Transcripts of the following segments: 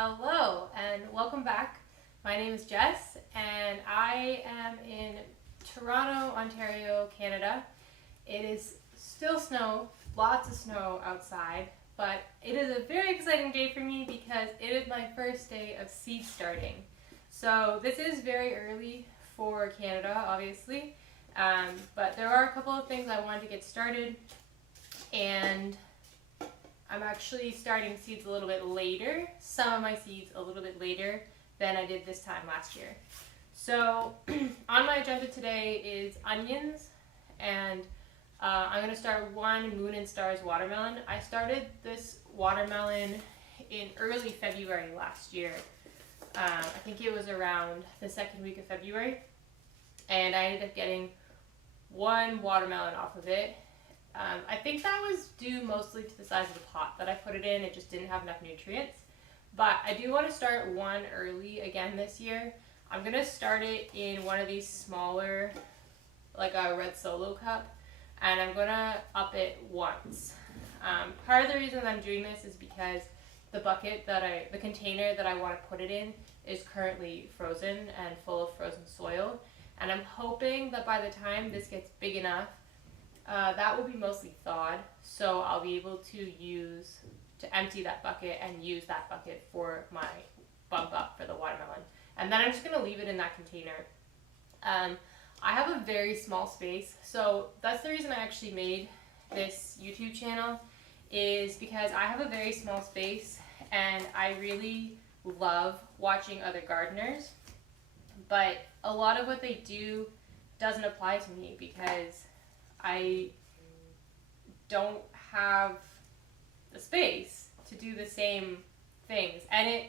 Hello and welcome back. My name is Jess and I am in Toronto, Ontario, Canada. It is still snow, lots of snow outside, but it is a very exciting day for me because it is my first day of seed starting. So this is very early for Canada, obviously, but there are a couple of things I wanted to get started, and I'm actually starting seeds a little bit later, some of my seeds a little bit later than I did this time last year. So on my agenda today is onions, and I'm going to start one Moon and Stars watermelon. I started this watermelon in early February last year. I think it was around the second week of February, and I ended up getting one watermelon off of it. I think that was due mostly to the size of the pot that I put it in. It just didn't have enough nutrients. But I do want to start one early again this year. I'm going to start it in one of these smaller, like a red Solo cup, and I'm going to up it once. Part of the reason I'm doing this is because the container that I want to put it in is currently frozen and full of frozen soil. And I'm hoping that by the time this gets big enough, that will be mostly thawed, so I'll be able to empty that bucket and use that bucket for my bump up for the watermelon. And then I'm just going to leave it in that container. I have a very small space, so that's the reason I actually made this YouTube channel, is because I have a very small space and I really love watching other gardeners, but a lot of what they do doesn't apply to me because I don't have the space to do the same things. And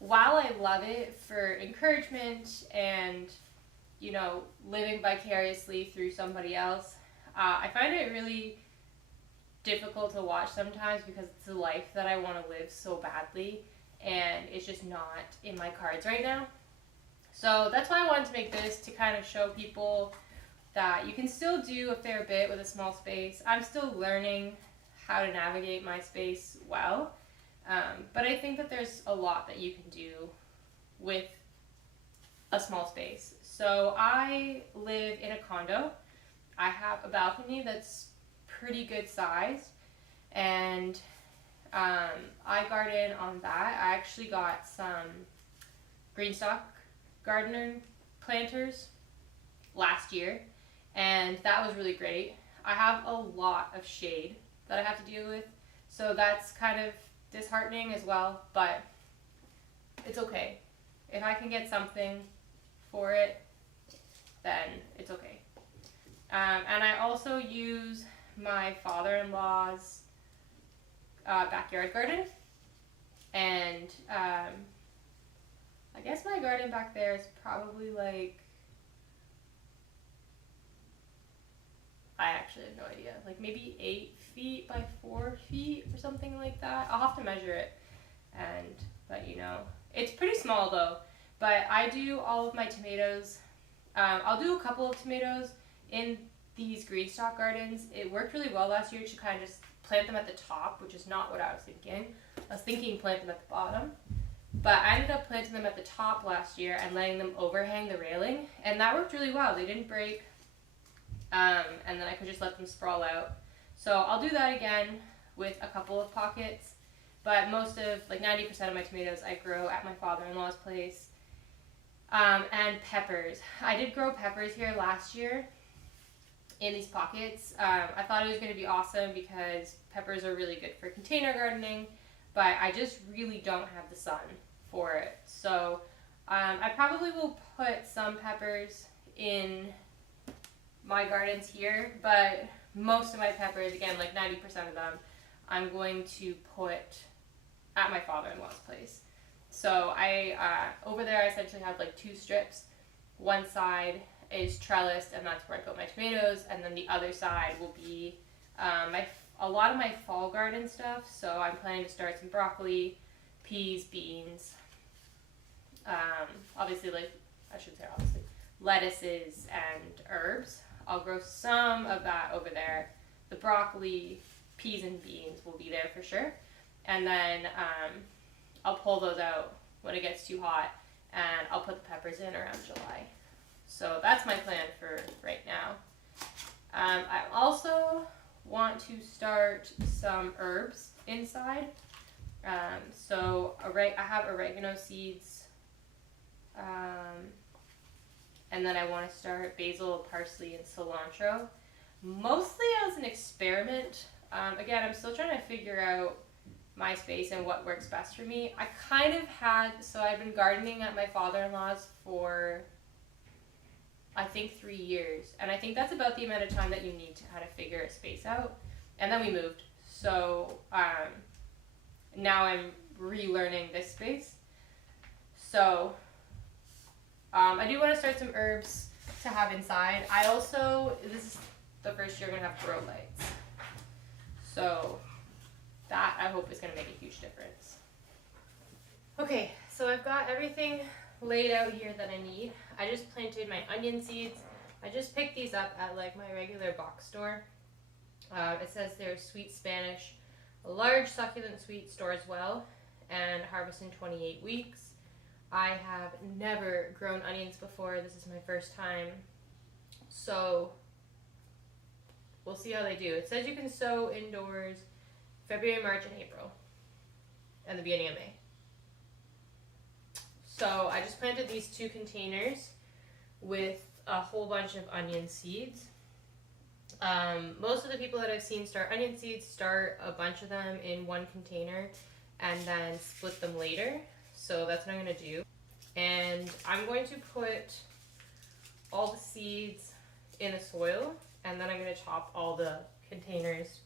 while I love it for encouragement and, living vicariously through somebody else, I find it really difficult to watch sometimes because it's a life that I want to live so badly, and it's just not in my cards right now. So that's why I wanted to make this, to kind of show people that you can still do a fair bit with a small space. I'm still learning how to navigate my space well, but I think that there's a lot that you can do with a small space. So I live in a condo. I have a balcony that's pretty good sized, and I garden on that. I actually got some greenstock gardener planters last year, and that was really great. I have a lot of shade that I have to deal with, so that's kind of disheartening as well, but it's okay. If I can get something for it, then it's okay. And I also use my father-in-law's backyard garden, and I guess my garden back there is probably like, I actually have no idea, like maybe 8 feet by 4 feet or something like that. I'll have to measure it and let you know. It's pretty small though, but I do all of my tomatoes. I'll do a couple of tomatoes in these greenstock gardens. It worked really well last year to kind of just plant them at the top, which is not what I was thinking. I was thinking plant them at the bottom, but I ended up planting them at the top last year and letting them overhang the railing, and that worked really well. They didn't break. And then I could just let them sprawl out. So I'll do that again with a couple of pockets, but most of, like 90% of my tomatoes I grow at my father-in-law's place. And peppers. I did grow peppers here last year in these pockets. I thought it was going to be awesome because peppers are really good for container gardening, but I just really don't have the sun for it. So I probably will put some peppers in my gardens here, but most of my peppers, again, like 90% of them, I'm going to put at my father-in-law's place. So over there I essentially have like 2 strips. One side is trellised, and that's where I put my tomatoes, and then the other side will be a lot of my fall garden stuff. So I'm planning to start some broccoli, peas, beans, obviously lettuces and herbs. I'll grow some of that over there. The broccoli, peas, and beans will be there for sure. And then I'll pull those out when it gets too hot, and I'll put the peppers in around July. So that's my plan for right now. I also want to start some herbs inside. So I have oregano seeds, and then I want to start basil, parsley, and cilantro. Mostly as an experiment. Again, I'm still trying to figure out my space and what works best for me. I kind of so I've been gardening at my father-in-law's for, I think, 3 years. And I think that's about the amount of time that you need to kind of figure a space out. And then we moved. So now I'm relearning this space. So I do want to start some herbs to have inside. This is the first year I'm going to have grow lights. So that I hope is going to make a huge difference. Okay, so I've got everything laid out here that I need. I just planted my onion seeds. I just picked these up at like my regular box store. It says they're sweet Spanish, a large succulent sweet, stores well, and harvest in 28 weeks. I have never grown onions before. This is my first time. So we'll see how they do. It says you can sow indoors February, March, and April, and the beginning of May. So I just planted these 2 containers with a whole bunch of onion seeds. Most of the people that I've seen start onion seeds start a bunch of them in one container and then split them later. So that's what I'm going to do. And I'm going to put all the seeds in the soil, and then I'm going to top all the containers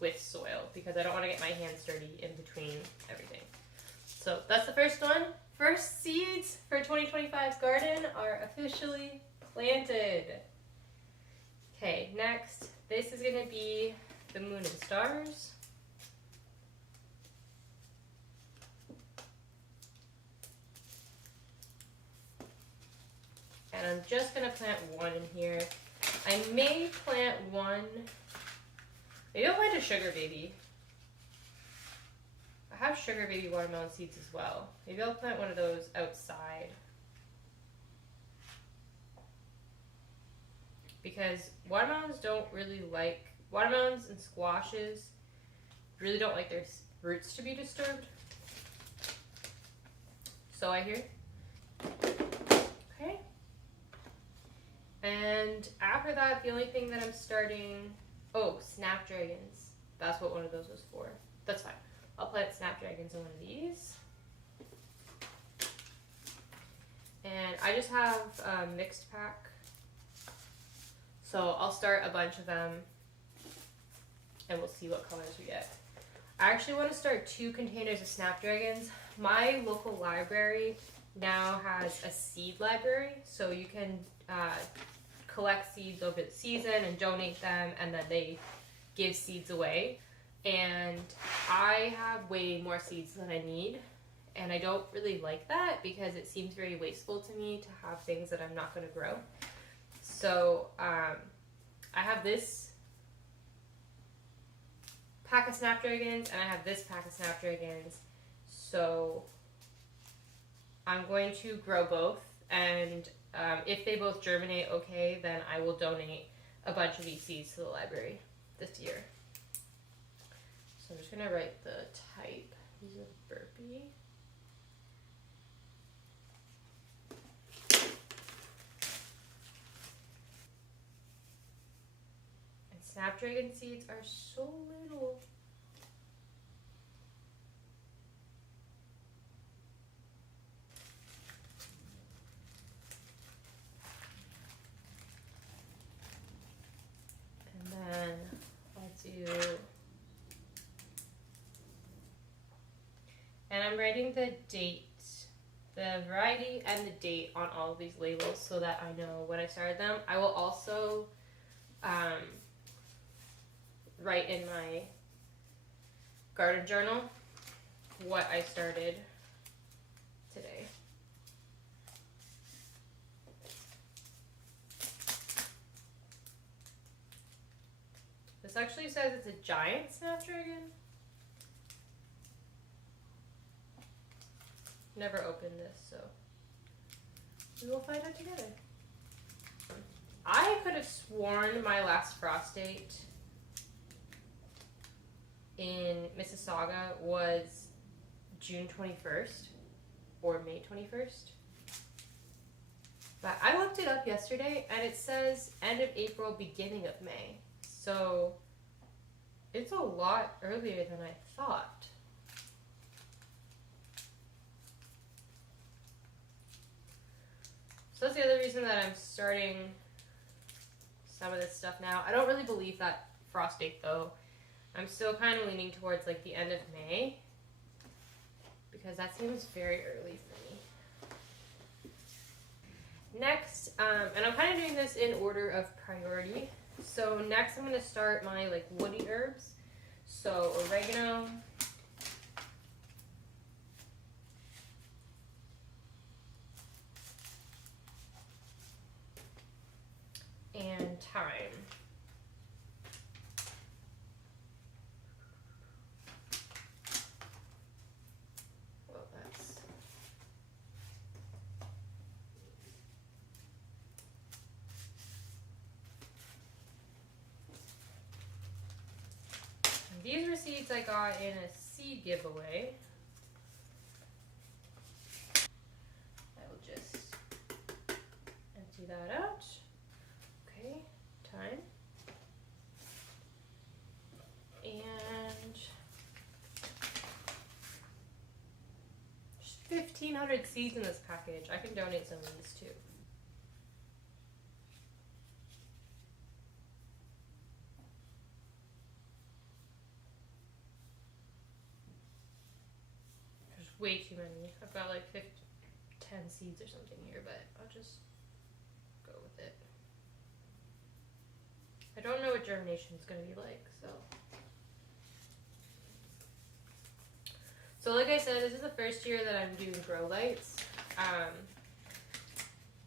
with soil because I don't want to get my hands dirty in between everything. So that's the first one. First seeds for 2025's garden are officially planted. Okay, next, this is going to be the moon and stars. And I'm just going to plant one in here. I may plant one, maybe I'll plant a sugar baby. I have sugar baby watermelon seeds as well. Maybe I'll plant one of those outside. Because watermelons and squashes really don't like their roots to be disturbed. So I hear. Okay. And after that, the only thing that I'm starting, snapdragons. That's what one of those was for. That's fine. I'll plant snapdragons in one of these. And I just have a mixed pack. So I'll start a bunch of them and we'll see what colors we get. I actually want to start 2 containers of snapdragons. My local library now has a seed library, so you can collect seeds over the season and donate them, and then they give seeds away. And I have way more seeds than I need, and I don't really like that because it seems very wasteful to me to have things that I'm not going to grow. So I have this pack of snapdragons and I have this pack of snapdragons. So I'm going to grow both, and if they both germinate okay, then I will donate a bunch of these seeds to the library this year. So I'm just going to write the type. This is a burpee. And snapdragon seeds are so little. And then I'll do... And I'm writing the date, the variety and the date on all of these labels so that I know when I started them. I will also write in my garden journal what I started today. This actually says it's a giant snapdragon. never opened this, so we will find out together. I could have sworn my last frost date in Mississauga was June 21st or May 21st. But I looked it up yesterday and it says end of April, beginning of May. So it's a lot earlier than I thought. So that's the other reason that I'm starting some of this stuff now. I don't really believe that frost date though. I'm still kind of leaning towards like the end of May because that seems very early for me. Next, and I'm kind of doing this in order of priority. So next I'm going to start my like woody herbs. So oregano, and thyme. Well, that's these were seeds I got in a seed giveaway. I will just empty that out. Okay, thyme. And 1,500 seeds in this package. I can donate some of these too. There's way too many. I've got like 10 seeds or something here, but I'll just go with it. I don't know what germination is going to be like, so. So like I said, this is the first year that I'm doing grow lights.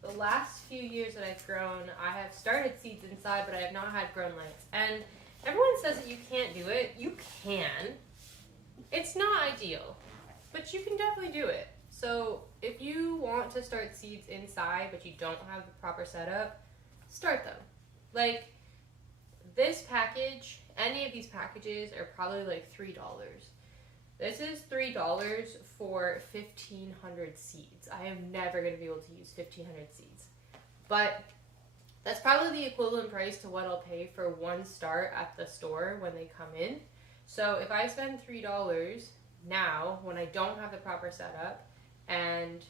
The last few years that I've grown, I have started seeds inside, but I have not had grown lights. And everyone says that you can't do it. You can. It's not ideal, but you can definitely do it. So if you want to start seeds inside, but you don't have the proper setup, start them. Like this package, any of these packages are probably like $3. This is $3 for 1,500 seeds. I am never going to be able to use 1,500 seeds. But that's probably the equivalent price to what I'll pay for one start at the store when they come in. So if I spend $3 now, when I don't have the proper setup, and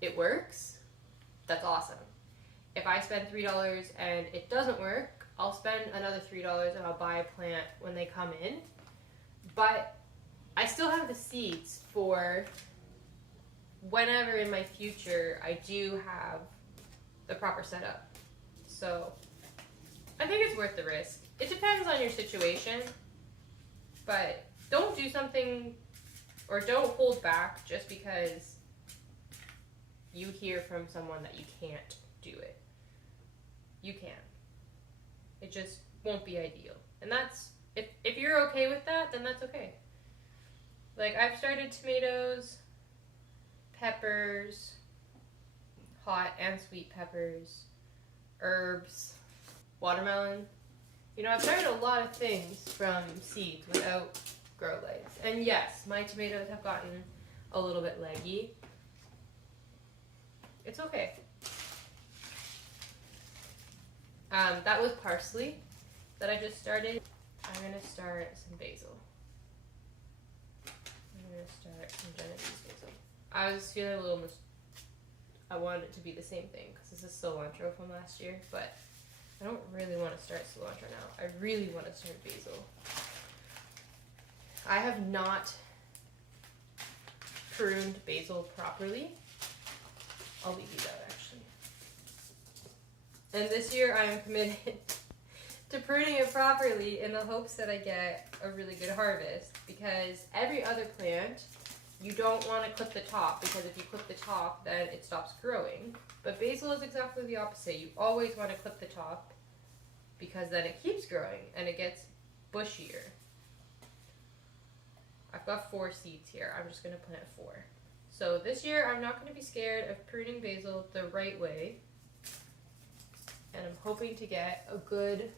it works, that's awesome. If I spend $3 and it doesn't work, I'll spend another $3 and I'll buy a plant when they come in. But I still have the seeds for whenever in my future I do have the proper setup. So I think it's worth the risk. It depends on your situation, but don't do something or don't hold back just because you hear from someone that you can't do it. You can. It just won't be ideal. And that's, if you're okay with that, then that's okay. Like I've started tomatoes, peppers, hot and sweet peppers, herbs, watermelon. You know, I've started a lot of things from seeds without grow lights. And yes, my tomatoes have gotten a little bit leggy. It's okay. That was parsley that I just started. I'm gonna start some basil. I'm gonna start some Genovese basil. I was feeling a little I wanted it to be the same thing because this is cilantro from last year, but I don't really want to start cilantro now. I really want to start basil. I have not pruned basil properly. I'll leave you that actually. And this year I am committed to pruning it properly in the hopes that I get a really good harvest, because every other plant you don't want to clip the top, because if you clip the top then it stops growing. But basil is exactly the opposite. You always want to clip the top because then it keeps growing and it gets bushier. I've got 4 seeds here. I'm just going to plant 4. So this year I'm not going to be scared of pruning basil the right way. And I'm hoping to get a good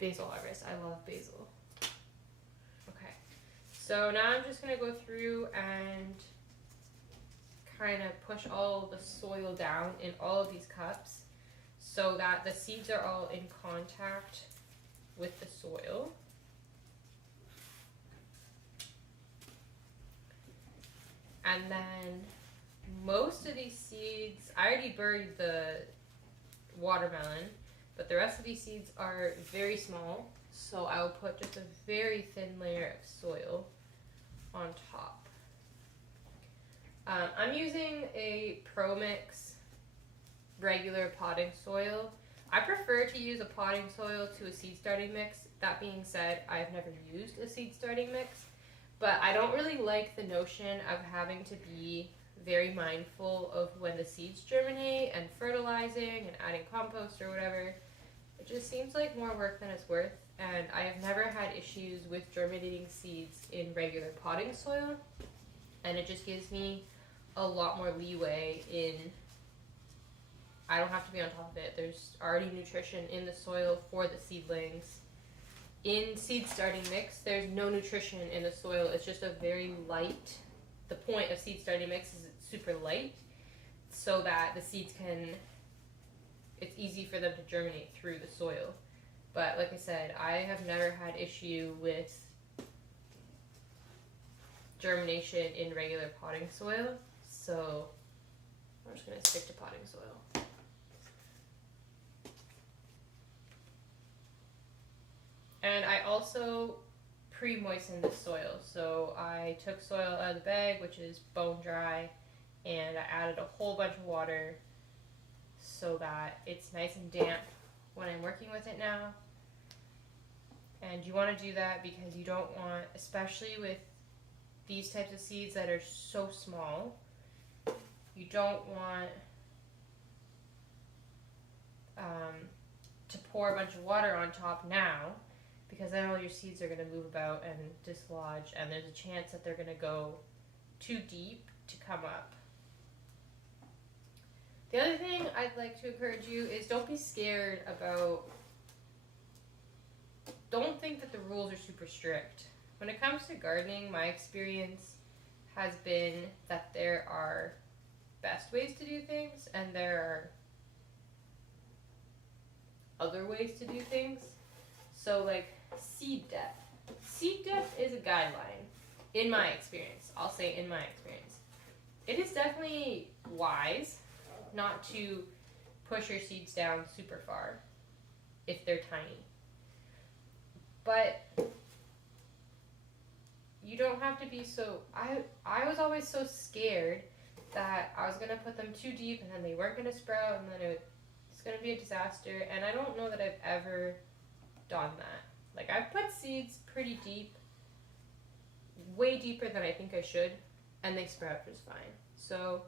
basil harvest. I love basil. Okay, so now I'm just going to go through and kind of push all the soil down in all of these cups so that the seeds are all in contact with the soil. And then most of these seeds, I already buried the watermelon, but the rest of these seeds are very small, so I will put just a very thin layer of soil on top. I'm using a ProMix regular potting soil. I prefer to use a potting soil to a seed starting mix. That being said, I've never used a seed starting mix, but I don't really like the notion of having to be very mindful of when the seeds germinate and fertilizing and adding compost or whatever. It just seems like more work than it's worth, and I have never had issues with germinating seeds in regular potting soil, and it just gives me a lot more leeway in, I don't have to be on top of it. There's already nutrition in the soil for the seedlings. In seed starting mix, there's no nutrition in the soil. It's just a very light, the point of seed starting mix is it's super light so that the seeds can, it's easy for them to germinate through the soil. But like I said, I have never had issue with germination in regular potting soil. So I'm just going to stick to potting soil. And I also pre-moistened the soil. So I took soil out of the bag, which is bone dry, and I added a whole bunch of water so that it's nice and damp when I'm working with it now. And you want to do that because you don't want, especially with these types of seeds that are so small, you don't want to pour a bunch of water on top now, because then all your seeds are going to move about and dislodge, and there's a chance that they're going to go too deep to come up. The other thing I'd like to encourage you is don't be scared about, don't think that the rules are super strict. When it comes to gardening, my experience has been that there are best ways to do things and there are other ways to do things. So like seed depth. Seed depth is a guideline in my experience. I'll say in my experience. It is definitely wise not to push your seeds down super far if they're tiny. But you don't have to be so, I was always so scared that I was going to put them too deep and then they weren't going to sprout and then it's going to be a disaster. And I don't know that I've ever done that. Like, I've put seeds pretty deep, way deeper than I think I should, and they sprout just fine. So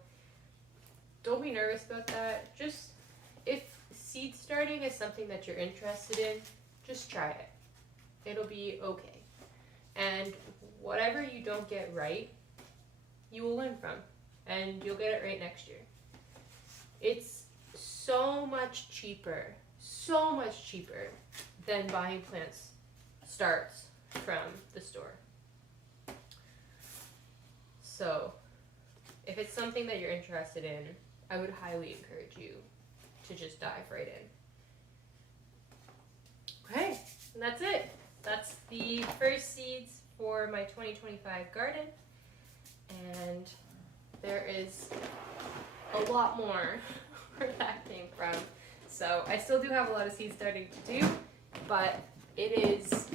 don't be nervous about that. Just, if seed starting is something that you're interested in, just try it. It'll be okay. And whatever you don't get right, you will learn from, and you'll get it right next year. It's so much cheaper than buying plants starts from the store. So if it's something that you're interested in, I would highly encourage you to just dive right in. Okay, and that's it. That's the first seeds for my 2025 garden, and there is a lot more where that came from. So I still do have a lot of seed starting to do, but it is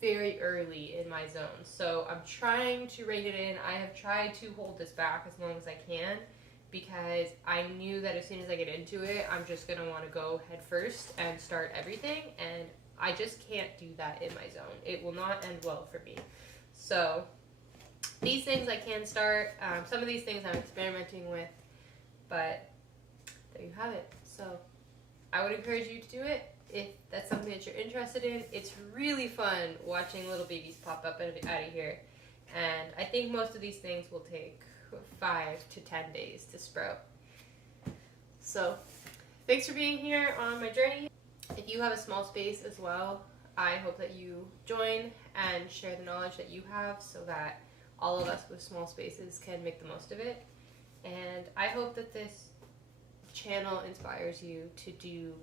very early in my zone. So I'm trying to rein it in. I have tried to hold this back as long as I can because I knew that as soon as I get into it, I'm just going to want to go head first and start everything, and I just can't do that in my zone. It will not end well for me. So these things I can start. Some of these things I'm experimenting with, but there you have it. So I would encourage you to do it if that's something that you're interested in. It's really fun watching little babies pop up out of here. And I think most of these things will take 5 to 10 days to sprout. So thanks for being here on my journey. If you have a small space as well, I hope that you join and share the knowledge that you have so that all of us with small spaces can make the most of it. And I hope that this channel inspires you to do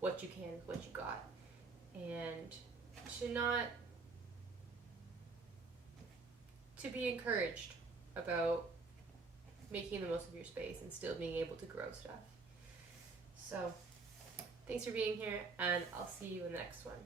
what you can with what you got, and to be encouraged about making the most of your space and still being able to grow stuff. So thanks for being here, and I'll see you in the next one.